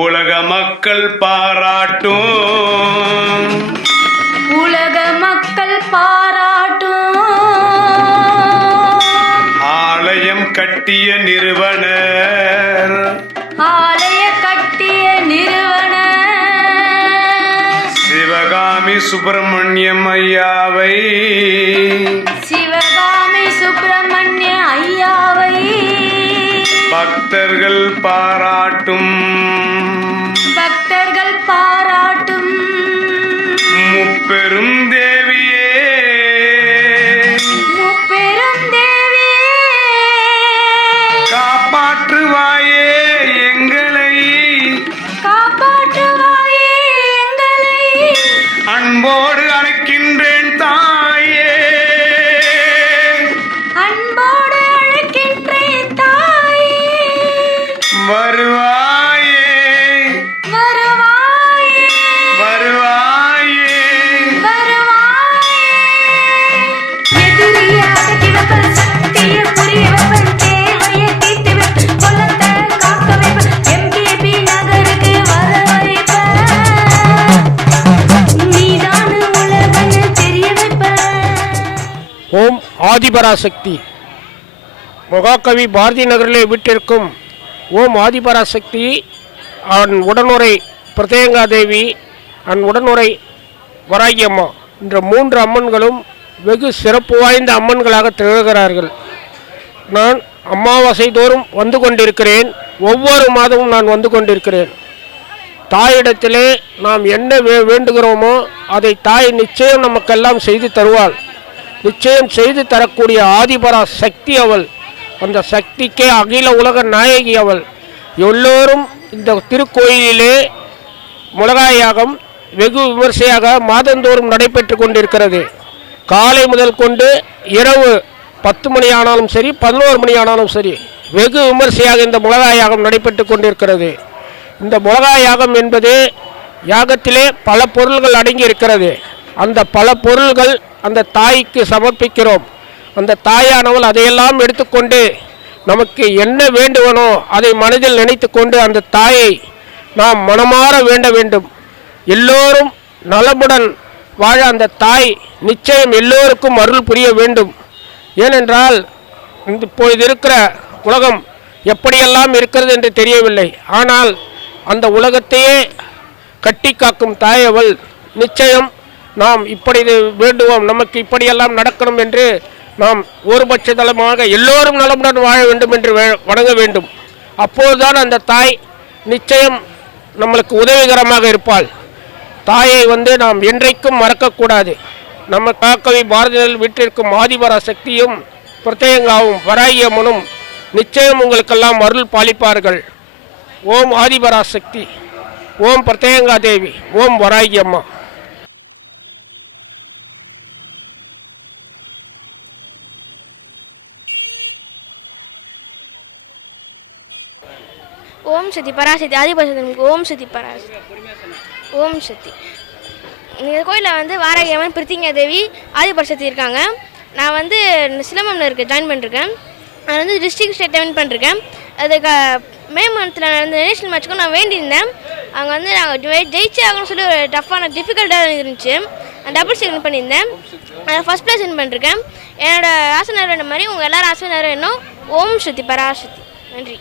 உலக மக்கள் பாராட்டும், உலக மக்கள் பாராட்டும் ஆலயம் கட்டிய நிறுவனர், ஆலய கட்டிய நிறுவனர் சிவகாமி சுப்பிரமணியம் ஐயாவை, சிவகாமி சுப்பிரமணிய ஐயாவை பக்தர்கள் பாராட்டும், பக்தர்கள் பாராட்டும் முப்பெரும் தேவியே, முப்பெரும் தேவியே காப்பாற்றுவாயே எங்களை, காப்பாற்றுவாயே எங்களை அன்போடு அழைக்கின்றேன் தாயே, அன்போடு அழைக்கின்றேன் தாயே வருவாயே, வருவாயே வருவாயே, வருவாயே எதிரிய அடக்கி வைப்பன் சக்திய புரிய வைப்பன் தேவையை தீர்த்து வைப்பன் குலத்தை காக்க வைப்பன் எம்பிபி நகருக்கு வர வைப்பன் நீதானு உலகன்னு தெரிய வைப்பன். ஓம் ஆதிபராசக்தி. மகாகவி பாரதி நகரிலே வீட்டிற்கும் ஓம் ஆதிபராசக்தி, அவன் உடனுரை பிரத்யங்கா தேவி, அவன் உடனுரை வராகி அம்மா என்ற 3 அம்மன்களும் வெகு சிறப்பு வாய்ந்த அம்மன்களாக திகழ்கிறார்கள். நான் அமாவாசை தோறும் வந்து கொண்டிருக்கிறேன். ஒவ்வொரு மாதமும் நான் வந்து கொண்டிருக்கிறேன். தாயிடத்திலே நாம் என்ன வேண்டுகிறோமோ அதை தாய் நிச்சயம் நமக்கெல்லாம் செய்து தருவாள். நிச்சயம் செய்து தரக்கூடிய ஆதிபரா சக்தி அவள். அந்த சக்திக்கே அகில உலக நாயகி அவள். எல்லோரும் இந்த திருக்கோயிலிலே முலகாய் யாகம் வெகு விமர்சையாக மாதந்தோறும் நடைபெற்று கொண்டிருக்கிறது. காலை முதல் கொண்டு இரவு 10 மணி ஆனாலும் சரி, 11 மணி ஆனாலும் சரி, வெகு விமர்சையாக இந்த முலகாய் யாகம் நடைபெற்று கொண்டிருக்கிறது. இந்த முலகாய் யாகம் என்பது யாகத்திலே பல பொருள்கள் அடங்கி இருக்கிறது. அந்த பல பொருள்கள் அந்த தாய்க்கு சமர்ப்பிக்கிறோம். அந்த தாயானவள் அதையெல்லாம் எடுத்துக்கொண்டு நமக்கு என்ன வேண்டுவனோ அதை மனதில் நினைத்து கொண்டு அந்த தாயை நாம் மனமாற வேண்ட வேண்டும். எல்லோரும் நலமுடன் வாழ அந்த தாய் நிச்சயம் எல்லோருக்கும் அருள் புரிய வேண்டும். ஏனென்றால் இப்பொழுது இருக்கிற உலகம் எப்படியெல்லாம் இருக்கிறது என்று தெரியவில்லை. ஆனால் அந்த உலகத்தையே கட்டி காக்கும் தாய் அவள். நிச்சயம் நாம் இப்படி வேண்டுவோம், நமக்கு இப்படியெல்லாம் நடக்கணும் என்று நாம் ஒருபட்சதளமாக எல்லோரும் நலமுடன் வாழ வேண்டும் என்று வணங்க வேண்டும். அப்போதுதான் அந்த தாய் நிச்சயம் நம்மளுக்கு உதவிகரமாக இருப்பாள். தாயை நாம் என்றைக்கும் மறக்கக்கூடாது. நம்ம காக்கவி பாரதியில் வீட்டிற்கும் ஆதிபரா சக்தியும் பிரத்யங்காவும் வராகி அம்மனும் நிச்சயம் உங்களுக்கெல்லாம் அருள் பாலிப்பார்கள். ஓம் ஆதிபரா சக்தி, ஓம் பிரத்யங்கா தேவி, ஓம் வராகி அம்மா. ஓம் சக்தி பராசக்தி ஆதிபராசக்தி. ஓம் சக்தி பராசக்தி. ஓம் சக்தி. இந்த கோயிலில் வாராகி அம்மன், பிரத்யங்கா தேவி, ஆதிபராசக்தி இருக்காங்க. நான் சிலம்பம்ல ஜாயின் பண்ணிருக்கேன். நான் டிஸ்ட்ரிக்ட் ஸ்டேட் வின் பண்ணிருக்கேன். அதுக்கு மே மந்த்தில் நடந்த நேஷனல் மேட்ச்சுக்கும் நான் வேண்டியிருந்தேன். அங்கே நாங்கள் ஜெயிச்சே ஆகணும்னு சொல்லி ஒரு டஃப்பான டிஃபிகல்ட்டாக இருந்துச்சு. நான் டபுள் ஸ்டேட் வின் பண்ணியிருந்தேன். நான் ஃபஸ்ட் ப்ளேஸ் வின் பண்ணிருக்கேன். என்னோடய ஆசை நிறைவேற மாதிரி உங்கள் எல்லோரும் ஆசை நிறைவேறணும். ஓம் சக்தி பராசக்தி. நன்றி.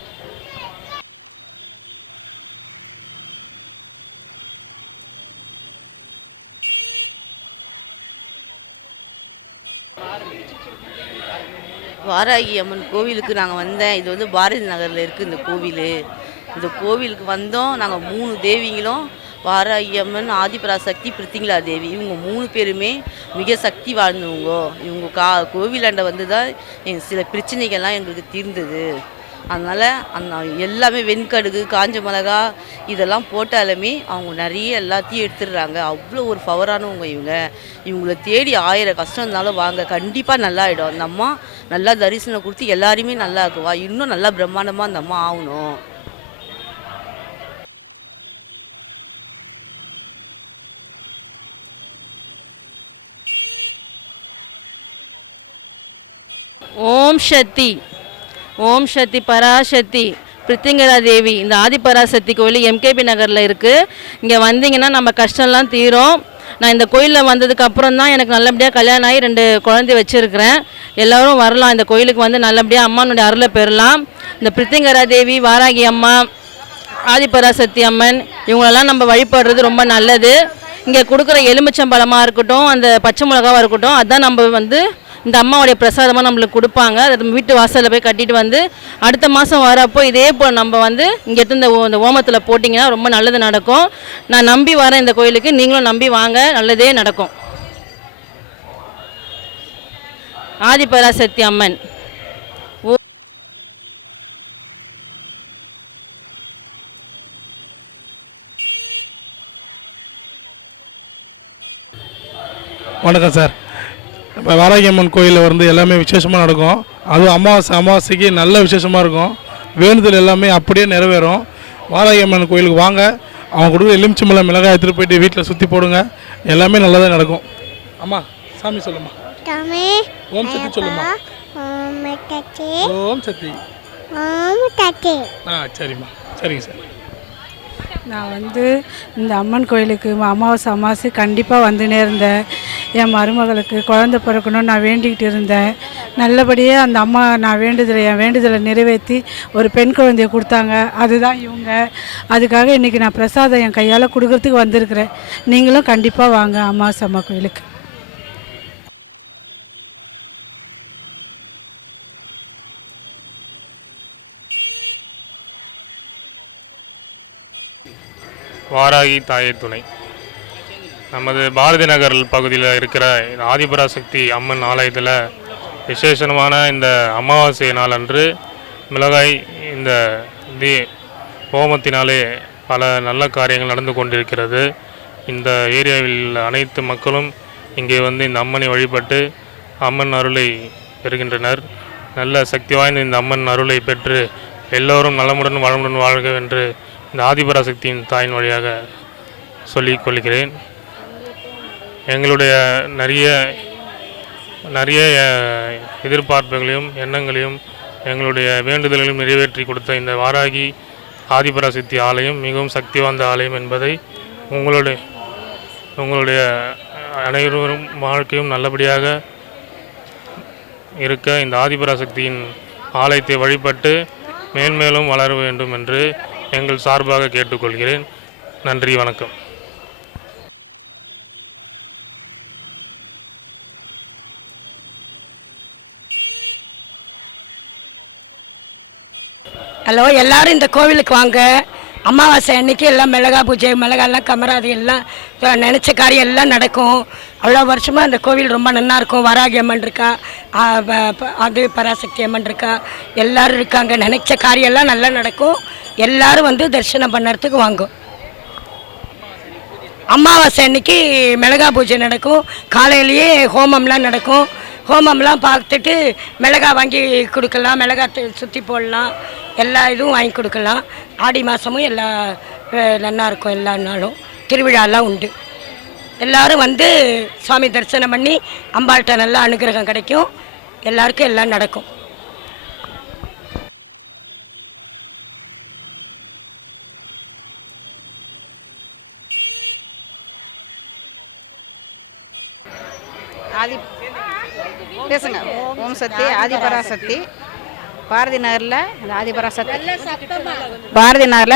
வாராகி அம்மன் கோவிலுக்கு நாங்கள் வந்தேன். இது பாரதி நகரில் இருக்குது இந்த கோவில். இந்த கோவிலுக்கு வந்தோம். நாங்கள் 3 தேவிங்களும், வாராகி அம்மன், ஆதிபராசக்தி, பிரத்யங்கா தேவி, இவங்க 3 பேருமே மிக சக்தி வாழ்ந்தவங்க. இவங்க கோவிலாண்ட தான் சில பிரச்சனைகள்லாம் எங்களுக்கு தீர்ந்தது. அதனால் அந்த எல்லாமே வெண்கடுகு காஞ்ச மிளகா இதெல்லாம் போட்டாலுமே அவங்க நிறைய எல்லாத்தையும் எடுத்துடுறாங்க. அவ்வளோ ஒரு பவரானவங்க இவங்கள தேடி 1000 கஷ்டம் இருந்தாலும் வாங்க, கண்டிப்பாக நல்லா ஆகிடும். அந்த அம்மா நல்லா தரிசனம் கொடுத்து எல்லாருமே நல்லா இருக்குவா. இன்னும் நல்லா பிரம்மாண்டமாக அந்த அம்மா ஆகணும். ஓம் சக்தி, ஓம் சக்தி பராசக்தி பிரித்திங்கரா தேவி. இந்த ஆதிபராசக்தி கோயில் எம்கேபி நகரில் இருக்குது. இங்கே வந்தீங்கன்னா நம்ம கஷ்டம்லாம் தீரும். நான் இந்த கோயிலில் வந்ததுக்கு அப்புறம் தான் எனக்கு நல்லபடியாக கல்யாணம் ஆகி 2 குழந்தை வச்சுருக்கிறேன். எல்லோரும் வரலாம், இந்த கோயிலுக்கு வந்து நல்லபடியாக அம்மானுடைய அருளை பெறலாம். இந்த பிரித்திங்கரா தேவி, வாராகி அம்மா, ஆதிபராசக்தி அம்மன் இவங்களெல்லாம் நம்ம வழிபடுறது ரொம்ப நல்லது. இங்கே கொடுக்குற எலுமிச்சம்பழமாக இருக்கட்டும், அந்த பச்சை மிளகாவாக இருக்கட்டும், அதுதான் நம்ம வந்து இந்த அம்மாவுடைய பிரசாதமாக நம்மளுக்கு கொடுப்பாங்க. அதை வீட்டு வாசலில் போய் கட்டிட்டு வந்து அடுத்த மாதம் வரப்போ இதே போல் நம்ம வந்து இங்கே எடுத்து இந்த ஓமத்தில் போட்டிங்கன்னா ரொம்ப நல்லது நடக்கும். நான் நம்பி வரேன் இந்த கோயிலுக்கு, நீங்களும் நம்பி வாங்க, நல்லதே நடக்கும். ஆதிபராசக்தி அம்மன். வணக்கம் சார். இப்போ வாராகி அம்மன் கோயிலில் வந்து எல்லாமே விசேஷமாக நடக்கும். அதுவும் அமாவாசைக்கு நல்ல விசேஷமாக இருக்கும். வேண்டுதல் எல்லாமே அப்படியே நிறைவேறும். வாராகி அம்மன் கோயிலுக்கு வாங்க, அவங்க கொடுக்குற எலுமிச்சம்பழம் மிளகாய் எடுத்துகிட்டு போயிட்டு வீட்டில் சுற்றி போடுங்க, எல்லாமே நல்லதாக நடக்கும். அம்மா சாமி சொல்லுமா. ஓம் சக்தி சொல்லுமா. ஓம் சக்தி. சரிம்மா, சரிங்க சார். நான் வந்து இந்த அம்மன் கோயிலுக்கு அமாவாசை கண்டிப்பாக வந்துனே இருந்தேன். என் மருமகளுக்கு குழந்தை பிறக்கணும்னு நான் வேண்டிக்கிட்டு இருந்தேன். நல்லபடியாக அந்த அம்மா என் வேண்டுதலை நிறைவேற்றி ஒரு பெண் குழந்தைய கொடுத்தாங்க. அதுதான் இவங்க. அதுக்காக இன்றைக்கி நான் பிரசாதம் என் கையால் கொடுக்கறதுக்கு வந்திருக்கிறேன். நீங்களும் கண்டிப்பாக வாங்க அமாவாசை அம்மா கோயிலுக்கு. வாராகி தாயை துணை. நமது பாரதி நகர் பகுதியில் இருக்கிற ஆதிபராசக்தி அம்மன் ஆலயத்தில் விசேஷமான இந்த அமாவாசை நாள் அன்று மிளகாய் இந்த ஹோமத்தினாலே பல நல்ல காரியங்கள் நடந்து கொண்டிருக்கிறது. இந்த ஏரியாவில் அனைத்து மக்களும் இங்கே வந்து இந்த அம்மனை வழிபட்டு அம்மன் அருளை பெறுகின்றனர். நல்ல சக்தி வாய்ந்த இந்த அம்மன் அருளை பெற்று எல்லோரும் நலமுடன் வளமுடன் வாழ்க என்று இந்த ஆதிபராசக்தியின் தாயின் வழியாக சொல்லிக் கொள்கிறேன். எங்களுடைய நிறைய எதிர்பார்ப்புகளையும் எண்ணங்களையும் எங்களுடைய வேண்டுதல்களையும் நிறைவேற்றி கொடுத்த இந்த வாராகி ஆதிபராசக்தி ஆலயம் மிகவும் சக்தி வாய்ந்த ஆலயம் என்பதை உங்களுடைய அனைவரும் வாழ்க்கையும் நல்லபடியாக இருக்க இந்த ஆதிபராசக்தியின் ஆலயத்தை வழிபட்டு மேன்மேலும் வளர வேண்டும் என்று எங்கள் சார்பாக கேட்டுக்கொள்கிறேன். நன்றி, வணக்கம். ஹலோ, எல்லாரும் இந்த கோவிலுக்கு வாங்க. அமாவாசை அன்னைக்கு எல்லாம் மிளகா பூஜை, மிளகாலாம் கமராதி எல்லாம் நினச்ச காரியம் எல்லாம் நடக்கும். அவ்வளோ வருஷமாக அந்த கோவில் ரொம்ப நல்லா இருக்கும். வாராகி அம்மன் இருக்கா, அது பராசக்தி அம்மன் இருக்கா, எல்லோரும் இருக்காங்க. நினச்ச காரியம் எல்லாம் நல்லா நடக்கும். எல்லாரும் வந்து தரிசனம் பண்ணுறதுக்கு வாங்கும். அமாவாசை அன்னைக்கு மிளகா பூஜை நடக்கும். காலையிலேயே ஹோமம்லாம் நடக்கும். ஹோமம்லாம் பார்த்துட்டு மிளகா வாங்கி கொடுக்கலாம், மிளகா சுற்றி போடலாம், எல்லா இதுவும் வாங்கி கொடுக்கலாம். ஆடி மாதமும் எல்லா நல்லா இருக்கும். எல்லா நாளும் திருவிழாலாம் உண்டு. எல்லோரும் வந்து சுவாமி தரிசனம் பண்ணி அம்பாள்கிட்ட நல்லா அனுகிரகம் கிடைக்கும். எல்லாருக்கும் எல்லாம் நடக்கும். பேசுங்க. ஓம் சக்தி ஆதிபராசக்தி. பாரதி நகரில்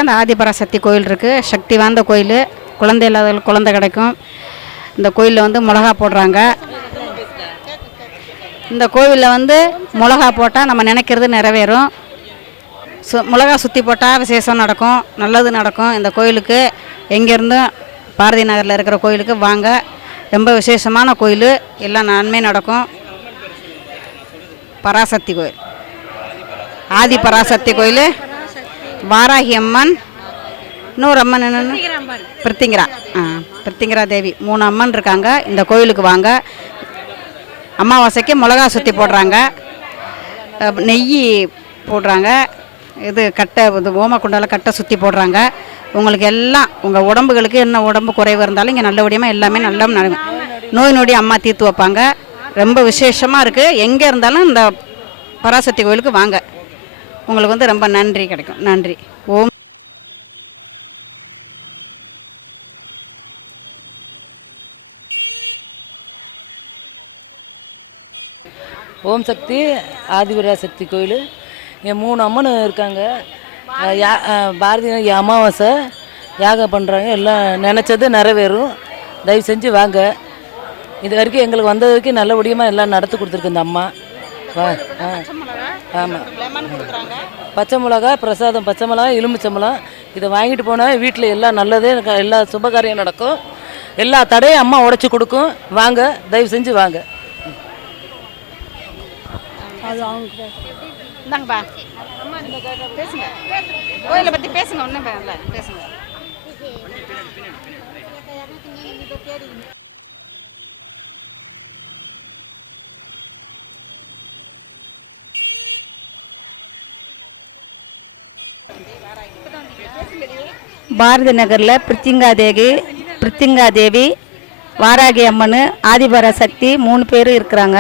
இந்த ஆதிபராசக்தி கோயில் இருக்குது. சக்தி வாய்ந்த கோயில். குழந்தை இல்லாதவங்களுக்கு குழந்தை கிடைக்கும். இந்த கோயிலில் வந்து மிளகா போடுறாங்க. இந்த கோவிலில் வந்து மிளகா போட்டால் நம்ம நினைக்கிறது நிறைவேறும். மிளகா சுற்றி போட்டால் விசேஷம் நடக்கும், நல்லது நடக்கும். இந்த கோயிலுக்கு எங்கேருந்தும் பாரதி நகரில் இருக்கிற கோயிலுக்கு வாங்க. ரொம்ப விசேஷமான கோயில், எல்லாம் நன்மை நடக்கும். பராசக்தி கோயில். ஆதிபராசக்தி கோயில், வாராகி அம்மன், இன்னொரு அம்மன் என்னென்னு பிரித்திங்கரா. பிரித்திங்கரா தேவி 3 அம்மன் இருக்காங்க. இந்த கோயிலுக்கு வாங்க. அமாவாசைக்கு மிளகா சுற்றி போடுறாங்க, நெய் போடுறாங்க, இது கட்டை இது ஓமக்குண்டால் கட்டை சுற்றி போடுறாங்க. உங்களுக்கு எல்லாம் உங்கள் உடம்புகளுக்கு என்ன உடம்பு குறைவு இருந்தாலும் இங்கே நல்லபடியாக எல்லாமே நல்லா நோய் நொடி அம்மா தீர்த்து வைப்பாங்க. ரொம்ப விசேஷமாக இருக்குது. எங்கே இருந்தாலும் இந்த பராசக்தி கோயிலுக்கு வாங்க. உங்களுக்கு வந்து ரொம்ப நன்றி கிடைக்கும். நன்றி. ஓம் ஓம் சக்தி ஆதிபராசக்தி கோயில். இங்கே 3 அம்மன் இருக்காங்க. பாரதி அமாவாசை யாகம் பண்ணுறாங்க. எல்லாம் நினச்சது நிறைவேறும். தயவு செஞ்சு வாங்க. இது வரைக்கும் எங்களுக்கு வந்த வரைக்கும் நல்லபடியாக எல்லாம் நடத்தி கொடுத்துருக்கு இந்த அம்மா. ஆமாம், பச்சை மிளகா பிரசாதம், பச்சை மிளகா எலுமிச்சம்பழம் இதை வாங்கிட்டு போனால் வீட்டில் எல்லாம் நல்லதே, எல்லா சுபகாரியம் நடக்கும். எல்லா தடையும் அம்மா உடைச்சி கொடுக்கும். வாங்க, தயவு செஞ்சு வாங்க. அது அவங்க இந்தாங்கப்பா, பேசுங்க, கோயிலை பற்றி பேசுங்க. ஒன்றும் பேசுங்க. பாரதி நகரில் பிரித்திங்கா தேவி, வாராகி அம்மன், ஆதிபராசக்தி 3 பேர் இருக்கிறாங்க.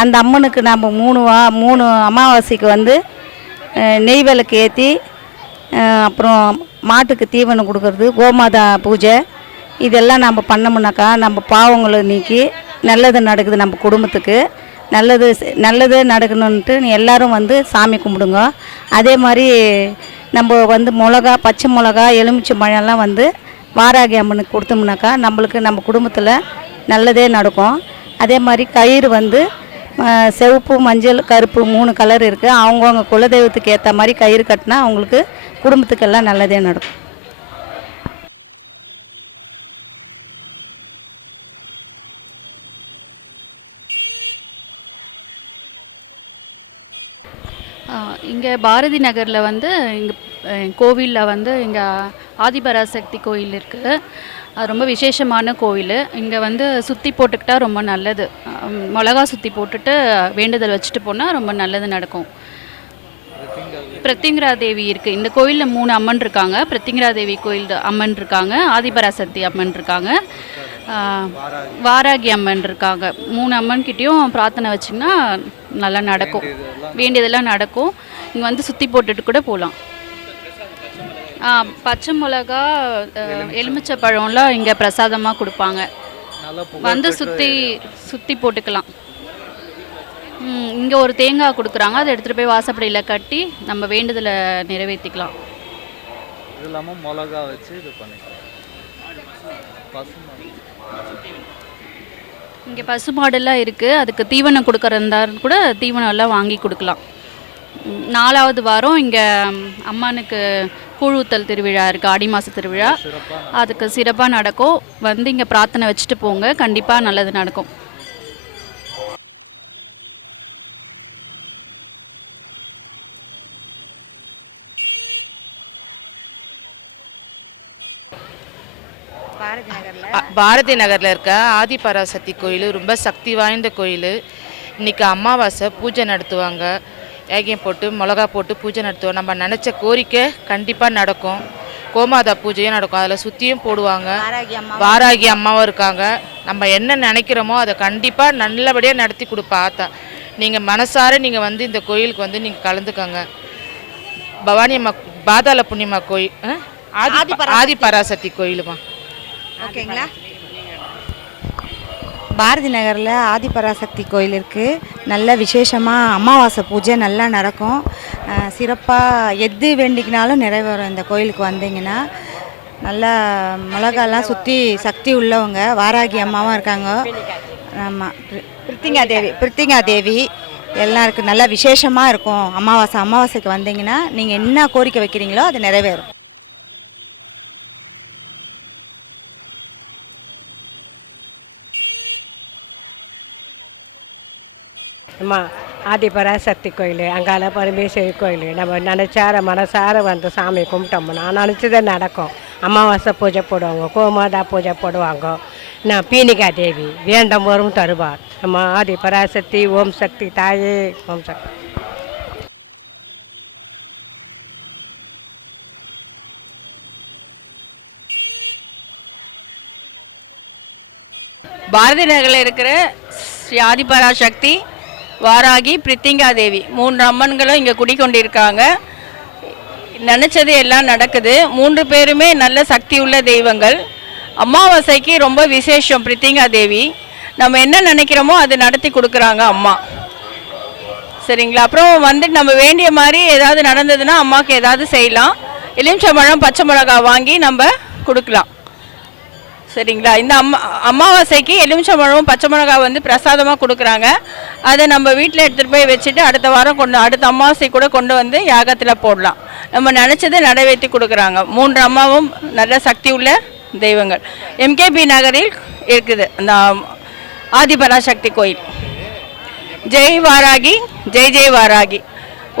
அந்த அம்மனுக்கு நாம் 3 அமாவாசைக்கு வந்து நெய் விளக்கு ஏற்றி, அப்புறம் மாட்டுக்கு தீவனம் கொடுக்கறது, கோமாதா பூஜை, இதெல்லாம் நம்ம பண்ணோம்னாக்கா நம்ம பாவங்களை நீக்கி நல்லது நடக்குது. நம்ம குடும்பத்துக்கு நல்லது நடக்கணுன்ட்டு எல்லோரும் வந்து சாமி கும்பிடுங்க. அதே மாதிரி நம்ம வந்து பச்சை மிளகா எலுமிச்சை பழம்லாம் வந்து வாராகி அம்மனுக்கு கொடுத்தோம்னாக்கா நம்மளுக்கு நம்ம குடும்பத்தில் நல்லதே நடக்கும். அதே மாதிரி கயிறு வந்து சிவப்பு, மஞ்சள், கருப்பு 3 கலர் இருக்குது. அவங்கவுங்க குலதெய்வத்துக்கு ஏற்ற மாதிரி கயிறு கட்டினா அவங்களுக்கு குடும்பத்துக்கெல்லாம் நல்லதே நடக்கும். இங்கே பாரதி நகரில் வந்து இங்கே கோவிலில் வந்து இங்கே ஆதிபராசக்தி கோயில் இருக்குது. அது ரொம்ப விசேஷமான கோவில். இங்கே வந்து சுற்றி போட்டுக்கிட்டா ரொம்ப நல்லது. மிளகா சுற்றி போட்டுட்டு வேண்டுதல் வச்சுட்டு போனால் ரொம்ப நல்லது நடக்கும். பிரித்திங்கரா தேவி இருக்குது. இந்த கோயிலில் 3 அம்மன் இருக்காங்க. பிரித்திங்கரா தேவி கோயில் அம்மன் இருக்காங்க, ஆதிபராசக்தி அம்மன் இருக்காங்க, வாராகி அம்மன் இருக்காங்க. 3 அம்மன்கிட்டையும் பிரார்த்தனை வச்சிங்கன்னா நல்லா நடக்கும், வேண்டியதெல்லாம் நடக்கும். இங்கே வந்து சுற்றி போட்டுட்டு கூட போகலாம். பச்சை மிளகா, எலுமிச்சை பழம்லாம் இங்கே பிரசாதமாக கொடுப்பாங்க. வந்து சுற்றி போட்டுக்கலாம். இங்கே ஒரு தேங்காய் கொடுக்குறாங்க. அதை எடுத்துகிட்டு போய் வாசப்படியில் கட்டி நம்ம வேண்டுதலை நிறைவேற்றிக்கலாம். இது இல்லாமல் மிளகா வச்சு இது பண்ணிக்கலாம். இங்கே பசுமாடெல்லாம் இருக்குது. அதுக்கு தீவனம் கொடுக்குறதா கூட தீவனம் எல்லாம் வாங்கி கொடுக்கலாம். 4வது வாரம் இங்கே அம்மனுக்கு கூழ் ஊத்தல் திருவிழா இருக்குது, ஆடி மாத திருவிழா. அதுக்கு சிறப்பாக நடக்கும். வந்து இங்கே பிரார்த்தனை வச்சுட்டு போங்க, கண்டிப்பாக நல்லது நடக்கும். பாரதி நகரில் இருக்க ஆதிபராசக்தி கோயில் ரொம்ப சக்தி வாய்ந்த கோயில். இன்றைக்கி அமாவாசை பூஜை நடத்துவாங்க. ஏகியம் போட்டு மிளகா போட்டு பூஜை நடத்துவோம். நம்ம நினச்ச கோரிக்கை கண்டிப்பாக நடக்கும். கோமாதா பூஜையும் நடக்கும். அதில் சுற்றியும் போடுவாங்க. வாராகி அம்மாவும் இருக்காங்க. நம்ம என்ன நினைக்கிறோமோ அதை கண்டிப்பாக நல்லபடியாக நடத்தி கொடுப்பா ஆத்தா. நீங்கள் மனசார நீங்கள் வந்து இந்த கோயிலுக்கு வந்து நீங்கள் கலந்துக்கோங்க. பவானி அம்மா பாதாள புண்ணியம்மா கோயில், ஆதிபராசக்தி கோயிலுமா. ஓகேங்களா. பாரதி நகரில் ஆதிபராசக்தி கோயில் இருக்குது. நல்ல விசேஷமாக அமாவாசை பூஜை நல்லா நடக்கும். சிறப்பாக எது வேண்டிக்கினாலும் நிறைவேறும். இந்த கோயிலுக்கு வந்தீங்கன்னா நல்லா மிளகாலாம் சுற்றி சக்தி உள்ளவங்க வாராகி அம்மாவும் இருக்காங்க. ஆமாம், பிரித்திங்கா தேவி எல்லாம் இருக்குது. நல்லா விசேஷமாக இருக்கும். அமாவாசைக்கு வந்தீங்கன்னா நீங்கள் என்ன கோரிக்கை வைக்கிறீங்களோ அது நிறைவேறும். அம்மா ஆதிபராசக்தி கோயில், அங்காள பரமேஸ்வரி கோயில். நம்ம நினச்சார மனசார வந்து சாமி கும்பிட்டோம்னா நினச்சதே நடக்கும். அமாவாசை பூஜை போடுவாங்க, கோமாதா பூஜை போடுவாங்க. நான் பீனிகா தேவி வேண்டம் வரும் தருவார். நம்ம ஆதிபராசக்தி ஓம் சக்தி தாயே ஓம் சக்தி. பாரதி நகரில் இருக்கிற ஸ்ரீ ஆதிபராசக்தி, வாராகி, பிரித்திங்கா தேவி 3 அம்மன்களும் இங்கே குடிக்கொண்டிருக்காங்க. நினச்சது எல்லாம் நடக்குது. 3 பேருமே நல்ல சக்தி உள்ள தெய்வங்கள். அமாவாசைக்கு ரொம்ப விசேஷம் பிரித்திங்கா தேவி. நம்ம என்ன நினைக்கிறோமோ அது நடத்தி கொடுக்குறாங்க அம்மா. சரிங்களா? அப்புறம் வந்து நம்ம வேண்டிய மாதிரி ஏதாவது நடந்ததுன்னா அம்மாவுக்கு ஏதாவது செய்யலாம். எலுமிச்சம்பழம், பச்சை மிளகாய் வாங்கி நம்ம கொடுக்கலாம். சரிங்களா? இந்த அமாவாசைக்கு எலுமிச்சம்பழம், பச்சை மிளகாய் வந்து பிரசாதமாக கொடுக்குறாங்க. அதை நம்ம வீட்டில் எடுத்துகிட்டு போய் வச்சுட்டு அடுத்த வாரம் அடுத்த அமாவாசை கூட கொண்டு வந்து யாகத்தில் போடலாம். நம்ம நினச்சதை நிறைவேற்றி கொடுக்குறாங்க. 3 அம்மாவும் நல்ல சக்தி உள்ள தெய்வங்கள். எம்கேபி நகரில் இருக்குது அந்த ஆதிபராசக்தி கோயில். ஜெய் வாராகி, ஜெய் ஜெய் வாராகி.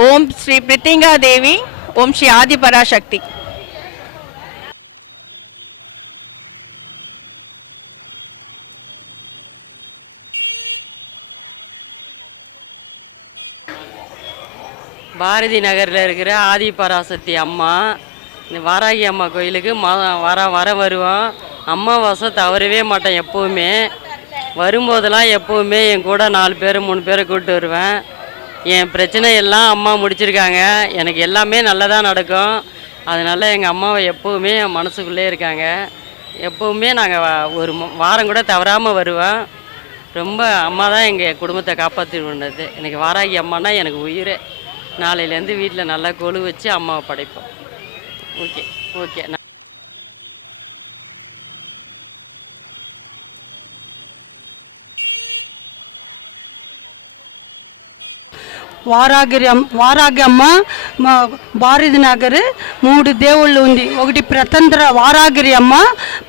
ஓம் ஸ்ரீ பிரித்திங்கா தேவி, ஓம் ஸ்ரீ ஆதிபராசக்தி. பாரதி நகரில் இருக்கிற ஆதிபராசக்தி அம்மா, இந்த வாராகி அம்மா கோயிலுக்கு வர வருவோம். அம்மாவாசை தவறவே மாட்டேன். எப்போவுமே வரும்போதெல்லாம் எப்போவுமே என் கூட 4 பேர் 3 பேரை கூப்பிட்டு வருவேன். என் பிரச்சனை எல்லாம் அம்மா முடிச்சிருக்காங்க. எனக்கு எல்லாமே நல்லதாக நடக்கும். அதனால் எங்கள் அம்மாவை எப்போவுமே என் மனசுக்குள்ளே இருக்காங்க. எப்போவுமே நாங்கள் ஒரு வாரம் கூட தவறாமல் வருவேன். ரொம்ப அம்மா தான் எங்கள் குடும்பத்தை காப்பாற்றி கொண்டது. எனக்கு வாராகி அம்மானா எனக்கு உயிரே. நாளையிலேருந்து வீட்டில் நல்லா கொலு வச்சு அம்மாவை படைப்போம். Okay okay. వారాగి అమ్మ భారతి నగర్ 3 దేవుళ్ళు ఉంది. ఒకటి వారాగిరి అమ్మ,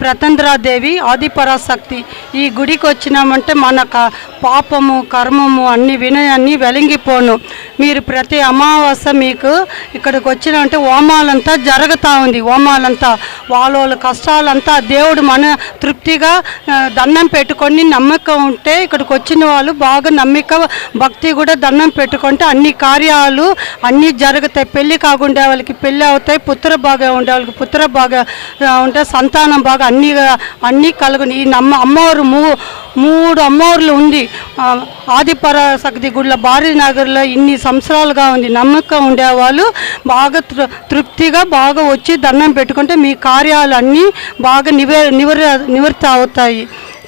ప్రతంద్రాదేవి, ఆదిపరాశక్తి. ఈ గుడికి వచ్చినామంటే మన పాపము కర్మము అన్నీ వెలిగిపోను. మీరు ప్రతి అమావాస్య మీకు ఇక్కడికి వచ్చినామంటే హోమాలంతా జరుగుతూ ఉంది. హోమాలంతా వాళ్ళ కష్టాలంతా దేవుడు మన తృప్తిగా దండం పెట్టుకొని నమ్మకం ఉంటే ఇక్కడికి వచ్చిన వాళ్ళు బాగా నమ్మిక భక్తి కూడా దండం పెట్టుకుంటే అన్ని కార్యాలు అన్నీ జరుగుతాయి. పెళ్ళి కాకుండా వాళ్ళకి పెళ్ళి అవుతాయి, పుత్ర బాగా ఉండే వాళ్ళకి పుత్ర బాగా ఉంటే సంతానం బాగా అన్నీ కలుగుని. ఈ అమ్మవారు 3 అమ్మవార్లు ఉంది ఆదిపరాశక్తి గుడిలో. భారతి నగర్లో ఇన్ని సంవత్సరాలుగా ఉంది. నమ్మకం ఉండేవాళ్ళు బాగా తృప్తిగా బాగా వచ్చి దండం పెట్టుకుంటే మీ కార్యాలు అన్నీ బాగా నివృత్తి అవుతాయి.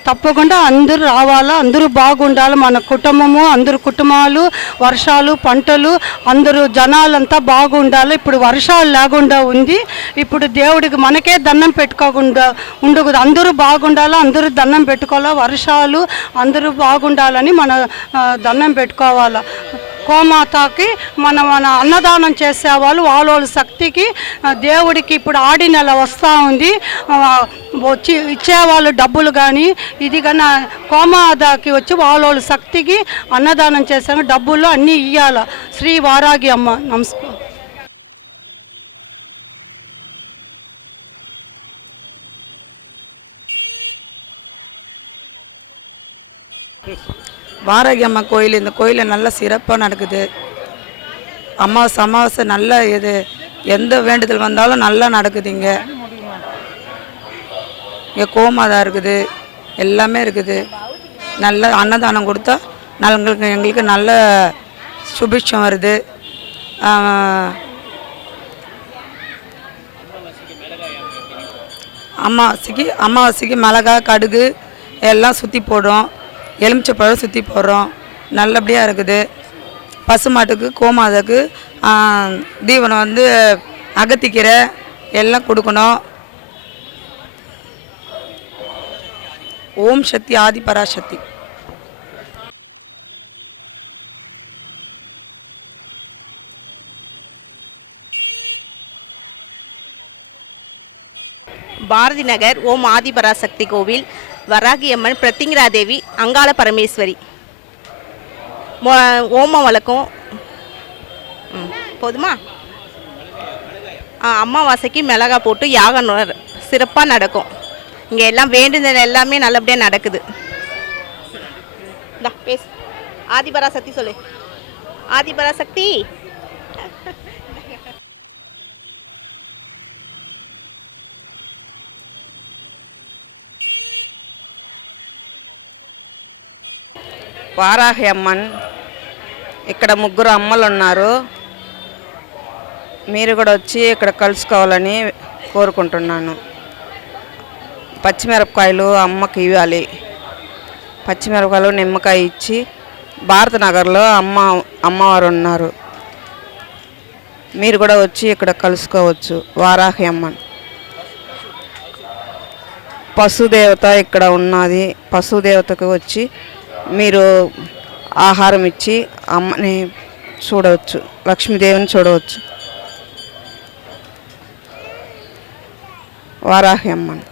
తప్పకుండా అందరూ రావాలా, అందరూ బాగుండాలి. మన కుటుంబము, అందరు కుటుంబాలు, వర్షాలు, పంటలు, అందరూ జనాలంతా బాగుండాలి. ఇప్పుడు వర్షాలు లేకుండా ఉంది. ఇప్పుడు దేవుడికి మనకే దండం పెట్టుకోకుండా ఉండకూడదు. అందరూ బాగుండాలా, అందరూ దండం పెట్టుకోవాలా. వర్షాలు అందరూ బాగుండాలని మన దండం పెట్టుకోవాలా. గోమాతకి మన అన్నదానం చేసేవాళ్ళు వాళ్ళ శక్తికి దేవుడికి ఇప్పుడు ఆడి నెల వస్తూ ఉంది. వచ్చి ఇచ్చేవాళ్ళు డబ్బులు కానీ ఇది కానీ గోమాతకి వచ్చి వాళ్ళ శక్తికి అన్నదానం చేసాము. డబ్బులు అన్నీ ఇవ్వాల. శ్రీ వారాగి అమ్మ నమస్కారం. வாராகி அம்மா கோயில், இந்த கோயிலில் நல்ல சிறப்பாக நடக்குது. அமாவாசை நல்ல எந்த வேண்டுதல் வந்தாலும் நல்லா நடக்குது. இங்கே கோமாதா இருக்குது, எல்லாமே இருக்குது. நல்ல அன்னதானம் கொடுத்தா எங்களுக்கு நல்ல சுபிட்சம் வருது. அமாவாசைக்கு மிளகாய், கடுகு எல்லாம் சுற்றி போடுறோம். எலுமிச்சப்பழம் சுற்றி போடுறோம். நல்லபடியாக இருக்குது. பசுமாட்டுக்கு கோமாதாக்கு தீவனம் வந்து அகத்திக்கீரை எல்லாம் கொடுக்கணும். ஓம் சக்தி ஆதிபராசக்தி. பாரதி நகர் ஓம் ஆதிபராசக்தி கோவில், வராகி அம்மன், பிரத்திங்கரா தேவி, அங்காள பரமேஸ்வரி. ஓமம் வளர்க்கும். போதுமா? அமாவாசைக்கு மிளகா போட்டு யாகம் சிறப்பாக நடக்கும். இங்கே எல்லாம் வேண்டுதல் எல்லாமே நல்லபடியாக நடக்குது. பேசு. ஆதிபராசக்தி சொல்லு. ஆதிபராசக்தி. వారాహి అమ్మన్ ఇక్కడ 3 అమ్మలు ఉన్నారు. మీరు కూడా వచ్చి ఇక్కడ కలుసుకోవాలని కోరుకుంటున్నాను. పచ్చిమిరపకాయలు అమ్మకి ఇవ్వాలి. పచ్చిమిరపకాయలు నిమ్మకాయ ఇచ్చి భారత నగర్లో అమ్మవారు ఉన్నారు. మీరు కూడా వచ్చి ఇక్కడ కలుసుకోవచ్చు. వారాహి అమ్మన్ పశుదేవత ఇక్కడ ఉన్నది. పశుదేవతకు వచ్చి మీరు ఆహారం ఇచ్చి అమ్మని చూడవచ్చు. లక్ష్మీదేవిని చూడవచ్చు. వారాహి అమ్మన్.